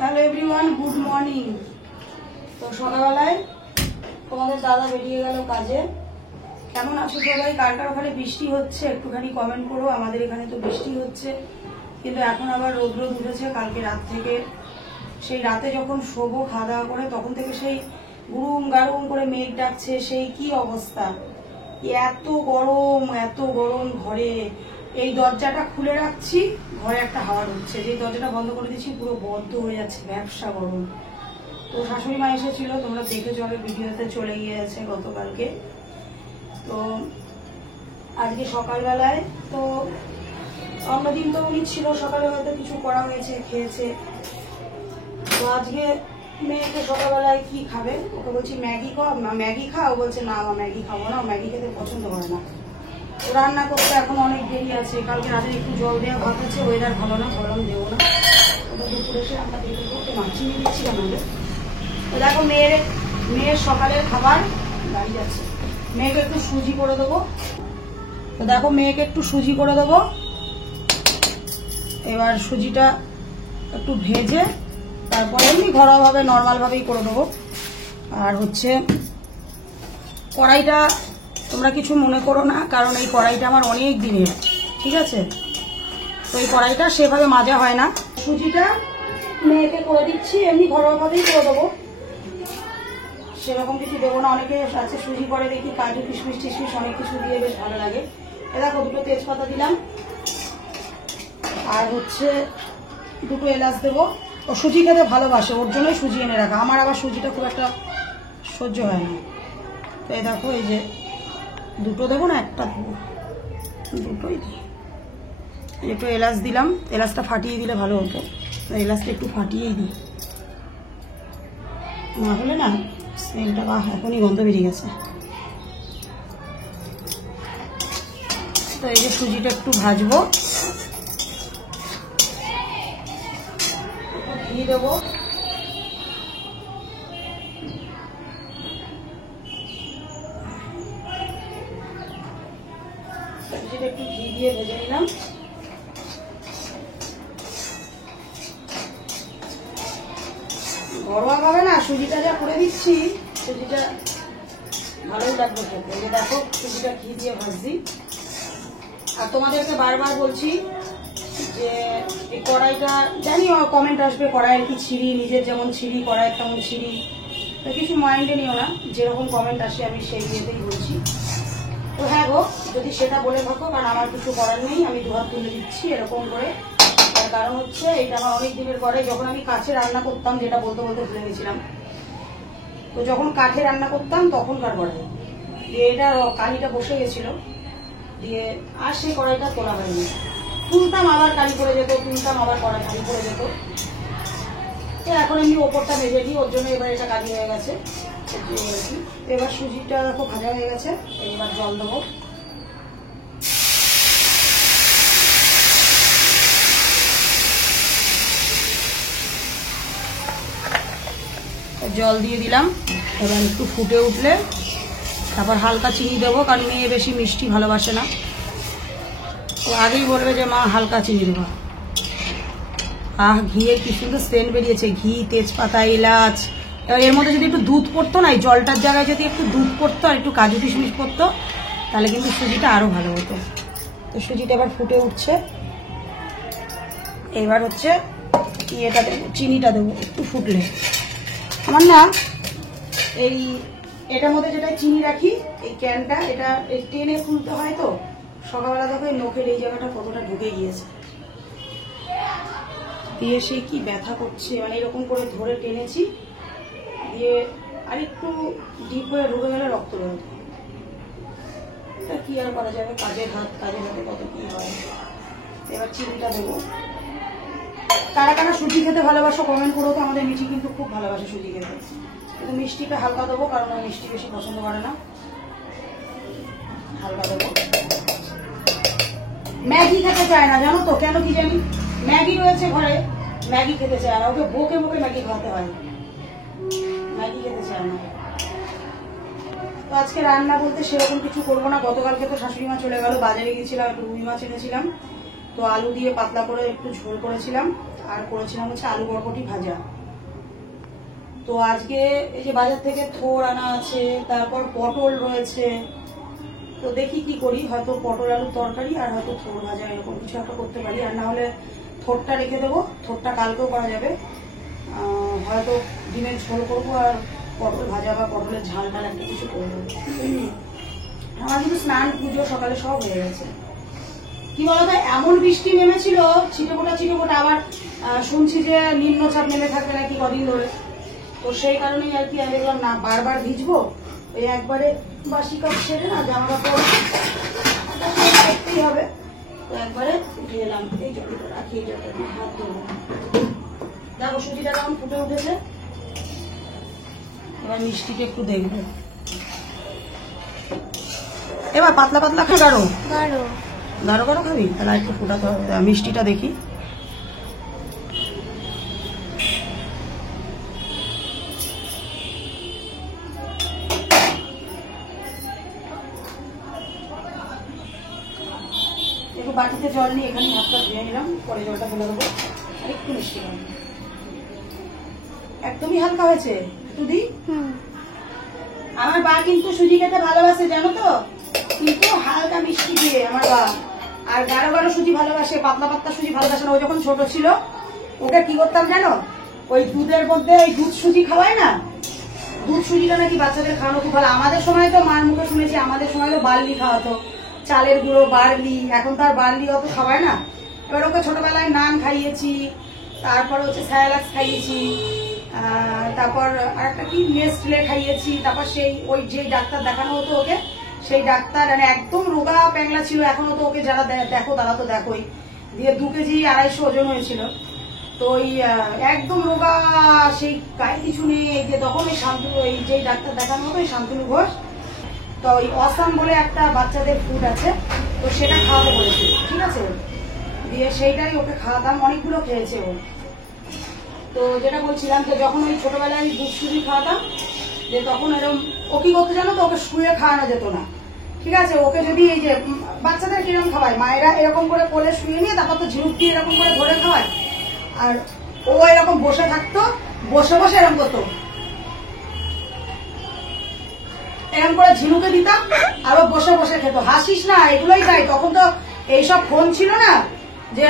Hello everyone, good morning. তো সকালবেলায় তোমাদের দাদা বেরিয়ে গেল কাজে। কেমন আছো সবাই? কার কার ওখানে বৃষ্টি হচ্ছে একটুখানি কমেন্ট করো। আমাদের এখানে তো বৃষ্টি হচ্ছে, কিন্তু এখন আবার রোদ উঠেছে। কালকে রাত থেকে, সেই রাতে যখন শোবো খাওয়া দাওয়া করে, তখন থেকে সেই গুরুম গারুম করে মেঘ ডাকছে। সেই কি অবস্থা, এত গরম ঘরে। এই দরজাটা খুলে রাখছি, ঘরে একটা হাওয়া ঢুকছে। যে দরজাটা বন্ধ করে দিচ্ছি পুরো বদ্ধ হয়ে যাচ্ছে, ব্যবসা গরম। তো শাশুড়ি মা এসেছিল, তোমরা দেখেছো, আগে ভিডিওতে চলে গিয়েছে গতকালকে। তো আজকে সকালবেলায় তো অন্যদিন তো উনি ছিল, সকালে হয়তো কিছু করা হয়েছে, খেয়েছে। তো আজকে মেয়েকে সকালবেলায় কি খাবে, ওকে বলছি ম্যাগি খাও, ম্যাগি খাও। বলছে না মা ম্যাগি খাবো না, ম্যাগি খেতে পছন্দ করে না। রান্না করতে এখন অনেক দেরি আছে। কালকে রাতে একটু জল দেওয়া ভাত আছে, ওয়েদার ভালো না, গরম দেবো না। ওটা দুপুরে এসে আমরা দেখে করতে চিনি দিচ্ছিলাম আমাদের। তো দেখো মেয়ের সকালের খাবার দাঁড়িয়ে আছে। মেয়েকে একটু সুজি করে দেবো। তো দেখো মেয়েকে একটু সুজি করে দেবো। এবার সুজিটা একটু ভেজে তারপর এমনি ঘরোয়াভাবে নর্মালভাবেই করে দেবো। আর হচ্ছে কড়াইটা তোমরা কিছু মনে করো না, কারণ এই কড়াইটা আমার অনেক দিনের, ঠিক আছে? তো এই কড়াইটা সেভাবে মাজা হয় না। সুজিটা মেয়েকে করে দিচ্ছি, এমনি ঘরোয়াভাবেই করে দেবো, সেরকম কিছু দেবো না। অনেকে আছে সুজি করে দেখি কাজু কিশমিশ টিশমিশ অনেক কিছু দিয়ে, বেশ ভালো লাগে। এ দেখো দুটো তেজপাতা দিলাম, আর হচ্ছে দুটো এলাচ দেবো। ও সুজি খেতে ভালোবাসে, ওর জন্যই সুজি এনে রাখা। আমার আবার সুজিটা খুব একটা সহ্য হয় না। তো এই দেখো, এই যে দুটো দেবো না, একটা দেবো, দুটোই দিই। একটু এলাচ দিলাম, এলাচটা ফাটিয়ে দিলে ভালো হতো। এলাচটা একটু ফাটিয়েই দিই, না হলে না স্মেলটা এখনই গন্ধ বেরিয়ে গেছে। তো এই যে সুজিটা একটু ভাজবো, ঘি দেবো। সুজিটা একটু ঘি দিয়ে ভেজে নিলাম। ঘরোয়া ভাবে না সুজিটা যা করে দিচ্ছি, সুজিটা ভালোই লাগবে খেতে। এই যে দেখো সুজিটা ঘি দিয়ে ভাজছি। আর তোমাদেরকে বারবার বলছি যে এই কড়াইটা, জানি কমেন্ট আসবে কড়াইয়ের কি ছিঁড়ি, নিজের যেমন ছিঁড়ি কড়াইয়ের তেমন ছিঁড়ি, তো কিছু মাইন্ডে নিও না। যেরকম কমেন্ট আসে আমি সেই ইয়েতেই বলছি। তো হ্যাঁ গো, যদি সেটা বলে থাকো, কারণ আমার কিছু করার নেই, আমি দুহাত তুলে দিচ্ছি এরকম করে। তার কারণ হচ্ছে এটা আমার অনেক দিনের পরে, যখন আমি কাছে রান্না করতাম, যেটা বলতে বলতে ভুলে গেছিলাম। তো যখন কাঠে রান্না করতাম তখনকার কড়াই দিয়ে, এটা কালিটা বসে গেছিল দিয়ে, আর সেই কড়াইটা তোলা হয়নি। তুলতাম আবার কালি পড়ে যেত, তুলতাম আবার কড়াই কালি পড়ে যেত। তো এখন এমনি ওপরটা ভেজে দিই, ওর জন্য এবার এটা কালি হয়ে গেছে। এবার সুজিটা দেখো ভাজা হয়ে গেছে, এবার জল দেবো। জল দিয়ে দিলাম, এবার একটু ফুটে উঠলে তারপর হালকা চিনি দেবো, কারণ মেয়ে বেশি মিষ্টি ভালোবাসে না। তো আগেই বলবে যে মা হালকা চিনি দেবো। ঘিয়ে কি সুন্দর সেন্ট বেরিয়েছে, ঘি, তেজপাতা, এলাচ। এবার এর মধ্যে যদি একটু দুধ পড়তো না, এই জলটার জায়গায় যদি একটু দুধ পড়তো আর একটু কাজু কিশমিশ পড়তো, তাহলে কিন্তু সুজিটা আরো ভালো হতো। তো সুজিটা এবার ফুটে উঠছে, এবার হচ্ছে ইয়েটা দেবো, চিনিটা দেবো একটু ফুটলে। আমার না এই এটার মধ্যে যেটা চিনি রাখি, এই ক্যানটা, এটা টেনে খুলতে হয়। তো সকালবেলা দেখো এই নখের এই জায়গাটা কতটা ঢুকে গিয়েছে, দিয়ে সে কি ব্যথা করছে, মানে এরকম করে ধরে টেনেছি দিয়ে আর একটু ডিপ হয়ে ঢুকে গেলে রক্ত বেরোতো। তা কি আর করা যাবে, কাজের হাতে কত কি হয়। এবার চিনিটা দেবো। কারা কারা সুজি খেতে ভালোবাসো কমেন্ট করো তো। আমাদের মিঠি কিন্তু খুব ভালোবাসে সুজি খেতে, কিন্তু মিষ্টিটা হালকা দেবো, কারণ ও মিষ্টি বেশি পছন্দ করে না। হালকা দেবো। ম্যাগি খেতে চায় না, জানো তো কেন কি জানি। ম্যাগি রয়েছে ঘরে, ম্যাগি খেতে চায় না, ওকে বকে বকে ম্যাগি খাওয়াতে হয়, ম্যাগি খেতে চায় না। তো আজকে রান্না বলতে সেরকম কিছু করবো না। গতকালকে তো শাশুড়ি মা চলে গেল, বাজারে গিয়েছিলাম, একটু রুই মাছ এনেছিলাম, তো আলু দিয়ে পাতলা করে একটু ঝোল করেছিলাম। আর করেছিলাম হচ্ছে আলু বরবটি ভাজা। তো আজকে এই যে বাজার থেকে থোড় আনা আছে, তারপর পটল রয়েছে, তো দেখি কি করি, হয়তো পটল আলুর তরকারি আর হয়তো থোড় ভাজা এরকম কিছু একটা করতে পারি, আর না হলে থোড়টা রেখে দেবো, থোড়টা কালকেও করা যাবে, হয়তো ডিমের ঝোল করবো আর পটল ভাজা বা পটলের ঝাল টাল একটা কিছু করবো। আমার কিন্তু স্নান পুজো সকালে সব হয়ে গেছে। কি বলতো, এমন বৃষ্টি নেমেছিল ছিটেফোঁটা, আবার শুনছি যে নিম্নচাপ নেমে থাকবে নাকি কদিন ধরে, তো সেই কারণেই আর কি আমি দেখলাম না বারবার ভিজবো, ওই একবারে বাসি কাপ ছেড়ে না জামা কাপড় দেখতেই হবে, তো একবারে উঠে এলাম। এই জলটা রাখি, এই জলটা দিয়ে হাত ধরবো। দেখো সুজিটা কেমন ফুটে উঠেছে, এবার মিষ্টিটা একটু দেখবো। এবার পাতলা পাতলা খাই, গাঢ় গাঢ় খাবি, তাহলে একটু ফুটাতে হবে। মিষ্টিটা দেখি, একটু বাটিতে জল নিয়ে এখানে হাতটা ধুয়ে নিলাম, পরে জলটা ফেলে দেবো। আর একটু মিষ্টি খাবো, একদমই হালকা হয়েছে। সুজি, আমার বা কিন্তু সুজি খেতে ভালোবাসে জানো তো, কিন্তু হালকা মিষ্টি দিয়ে আমার বা। আর গাঢ় গাঢ় সুজি ভালোবাসে, পাতলা পাতলা সুজি ভালোবাসে না। ও যখন ছোট ছিল ওকে কি করতাম জানো, ওই দুধের মধ্যে ওই দুধ সুজি খাওয়ায় না, দুধ সুজিটা নাকি বাচ্চাদের খাওয়ানো খুব ভালো। আমাদের সময় তো মার মুখে শুনেছি, আমাদের সময় তো বার্লি খাওয়াতো, চালের গুঁড়ো বার্লি, এখন তো আর বার্লি অত খাওয়ায় না। এবার ওকে ছোটবেলায় নান খাইয়েছি, তারপর হচ্ছে স্যালাক্স খাইয়েছি, তারপর আর একটা কি নেস্টলে খাইয়েছি, তারপর সেই ওই যে ডাক্তার দেখানো হতো ওকে, সেই ডাক্তার মানে একদম রোগা প্যাংলা ছিল, এখনো তো ওকে যারা দেখো তারা তো দেখোই, দিয়ে 2 কেজি 250 ওজন হয়েছিল, তো ওই একদম রোগা, সেই গায়ে কিছু নেই। যে তখন ওই শান্তনু, ওই যে ডাক্তার দেখানো হতো ওই শান্তনু ঘোষ, তো ওই অসাম বলে একটা বাচ্চাদের ফুড আছে, তো সেটা খাওয়াতে বলেছিল, ঠিক আছে, দিয়ে সেইটাই ওকে খাওয়াতাম, অনেকগুলো খেয়েছে ও। তো যেটা বলছিলাম, তো যখন ওই ছোটবেলায় দুধ সুজি খাওয়াতাম, যে তখন এরকম ও কি করতে জানো তো, ওকে শুয়ে খাওয়ানো যেত না, ঠিক আছে। ওকে যদি এই যে বাচ্চাদের কিরকম খাওয়ায়, মায়েরা এরকম করে কোলে শুয়ে নিয়ে তারপর তো ঝিনুক দিয়ে এরকম করে ধরে খাওয়ায়, আর ও এরকম বসে থাকতো, বসে বসে এরকম করতো, এরকম করে ঝিনুকে দিতাম আর ও বসে বসে খেতো। হাসিস না, এগুলোই তাই, তখন তো এইসব ফোন ছিল না যে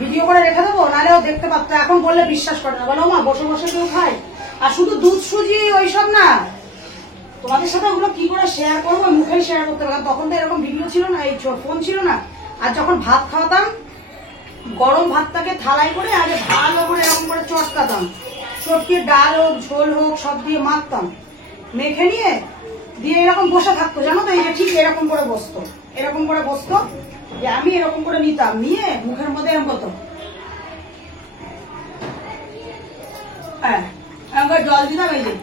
ভিডিও করে রেখে দেবো, নাহলে ও দেখতে পারতো। এখন বললে বিশ্বাস করে না, বলো মা বসে বসে কেউ খায়, আর শুধু দুধ সুজি ওইসব না, তোমাদের সাথে ওগুলো কি করে শেয়ার করবো, মুখেই শেয়ার করতে পারলাম, তখন তো এরকম ভিডিও ছিল না, এই ফোন ছিল না। আর যখন ভাত খাওয়াতাম, গরম ভাতটাকে থালায় করে আগে ভালো করে এরকম করে চটকাতাম, চটকিয়ে ডাল হোক ঝোল হোক সব দিয়ে মাখতাম, মেখে নিয়ে দিয়ে এরকম বসে থাকতো জানো তো, এই যে ঠিক এরকম করে বসতো, এরকম করে বসতো, যে আমি এরকম করে নিতাম, নিয়ে মুখের মধ্যে এরকম করতো, হ্যাঁ এরকম করে জল দিতাম, এই যে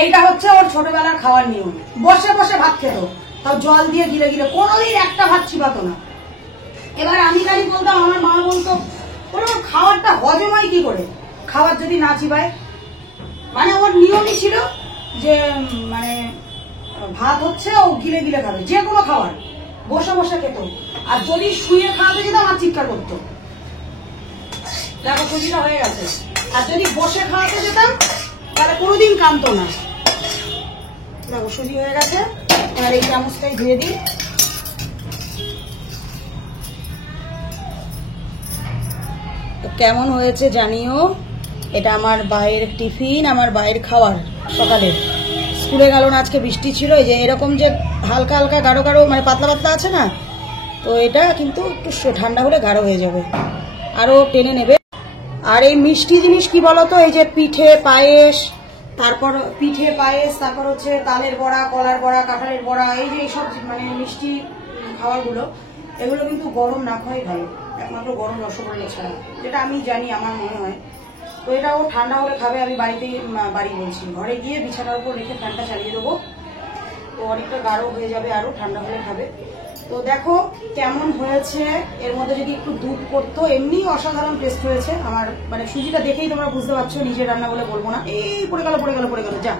এইটা হচ্ছে ওর ছোটবেলার খাওয়ার নিয়ম। বসে বসে ভাত খেত, তাও জল দিয়ে গিলে গিলে, কোনোদিন একটা ভাত চিবাতো না। এবার আমি খালি বলতাম, আমার মা বলতো ওর খাওয়ারটা হজম হয় কি করে, খাবার যদি না চিবায়। মানে ওর নিয়মই ছিল যে মানে ভাত হচ্ছে ও গিলে গিলে খাবে, যে কোনো খাবার বসে বসে খেত। আর যদি শুয়ে খাওয়াতে যেতাম আর চিৎকার করতো। দেখো সুজিটা হয়ে গেছে। আর যদি বসে খাওয়াতে যেতাম তাহলে কোনোদিন কাঁদতো না। দেখো সুজি হয়ে গেছে, আর এই চামচটাই ধুয়ে দিই। তো কেমন হয়েছে জানিও। এটা আমার বাইরের টিফিন, আমার বাইরের খাওয়ার সকালে। স্কুলে গেল না, আজকে বৃষ্টি ছিল। এই যে এরকম যে হালকা হালকা গাঢ় গাঢ় মানে পাতলা পাতলা আছে না, তো এটা কিন্তু একটু ঠান্ডা হলে গাঢ় হয়ে যাবে, আরও টেনে নেবে। আর এই মিষ্টি জিনিস কি বলতো, এই যে পিঠে পায়েস, তারপর পিঠে পায়েস, তারপর হচ্ছে তালের বড়া, কলার বড়া, কাঁঠালের বড়া, এই যে এইসব মানে মিষ্টি খাবারগুলো, এগুলো কিন্তু গরম না খাওয়াই ভালো, একমাত্র গরম রসগোল্লা ছাড়া, যেটা আমি জানি, আমার মনে হয়। তো এটা ও ঠান্ডা হলে খাবে। আমি বাড়িতেই বাড়ি বলছি, ঘরে গিয়ে বিছানার উপর রেখে ফ্যানটা চালিয়ে দেবো, তো অনেকটা গাঢ় হয়ে যাবে, আরও ঠান্ডা হলে খাবে। তো দেখো কেমন হয়েছে। এর মধ্যে যদি একটু দুধ করতো, এমনি অসাধারণ টেস্ট হয়েছে আমার। মানে সুজিটা দেখেই তোমরা বুঝতে পারছো, নিজের রান্না বলে বলবো না। এই পড়ে গেল পড়ে গেল পড়ে গেল, যা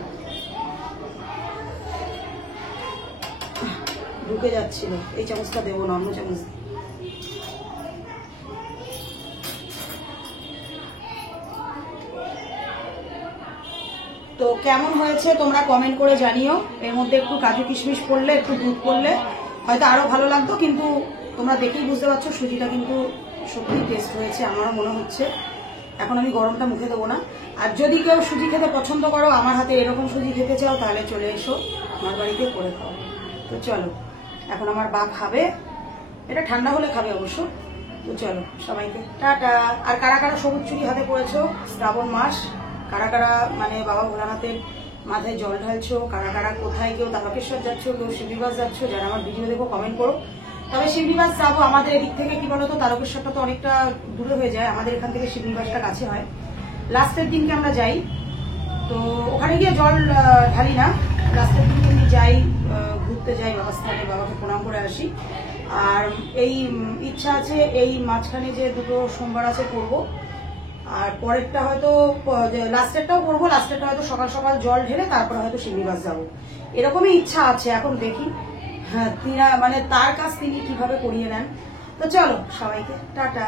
ঢুকে যাচ্ছিল। এই চামচটা দেবো না, অন্য চামচ। তো কেমন হয়েছে তোমরা কমেন্ট করে জানিও। এর মধ্যে একটু কাজু কিশমিশ পড়লে, একটু দুধ পড়লে হয়তো আরো ভালো লাগতো, কিন্তু তোমরা দেখেই বুঝতে পারছো সুজিটা কিন্তু সত্যি টেস্ট হয়েছে, আমারও মনে হচ্ছে। এখন আমি গরমটা মুখে দেবো না। আর যদি কেউ সুজি খেতে পছন্দ করো, আমার হাতে এরকম সুজি খেতে চাও, তাহলে চলে এসো আমার বাড়িতে করে খাও। তো চলো, এখন আমার বা খাবে, এটা ঠান্ডা হলে খাবে অবশ্য। তো চলো সবাইকে টাটা। আর কারা কারা সবুজ চুড়ি হাতে পড়েছো, শ্রাবণ মাস, কারা কারা মানে বাবা ভোলানাথের মাথায় জল ঢালছো, কারা কারা কোথায়, কেউ তারকেশ্বর যাচ্ছ, কেউ শিবনিবাস যাচ্ছ, যারা আমার ভিডিও দেখো কমেন্ট করো। তবে শিবনিবাস যাবো, আমাদের এদিক থেকে কি বলতো, তারকেশ্বরটা তো অনেকটা দূরে হয়ে যায়, আমাদের এখান থেকে শিবনিবাসটা কাছে হয়। লাস্টের দিনকে আমরা যাই, তো ওখানে গিয়ে জল ঢালি না, লাস্টের দিনকে আমি যাই, ঘুরতে যাই বাবার স্থানে, বাবাকে প্রণাম করে আসি। আর এই ইচ্ছা আছে এই মাঝখানে যে দুটো সোমবার আছে করবো, আর পরেরটা হয়তো লাস্টেরটাও করবো, লাস্টেরটা হয়তো সকাল সকাল জল ঢেলে তারপরে হয়তো শিবনিবাস যাবো, এরকমই ইচ্ছা আছে। এখন দেখি হ্যাঁ, মানে তার কাছ তিনি কিভাবে করিয়ে নেন। তো চলো সবাইকে টাটা।